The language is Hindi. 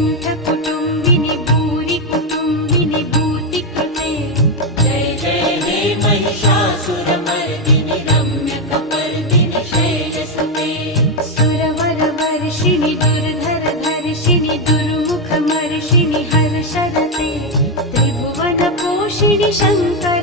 कंठकुटुम्बिनि भूरि कुटुम्बिनि भूतिकृते। जय जय हे महिषासुरमर्दिनि रम्यकपर्दिनि शैलसुते। सुरवरवर्षिणि दुर्धरधर्षिणि दुर्मुखमर्षिणि हर्षरते। त्रिभुवनपोषिणि शङ्कर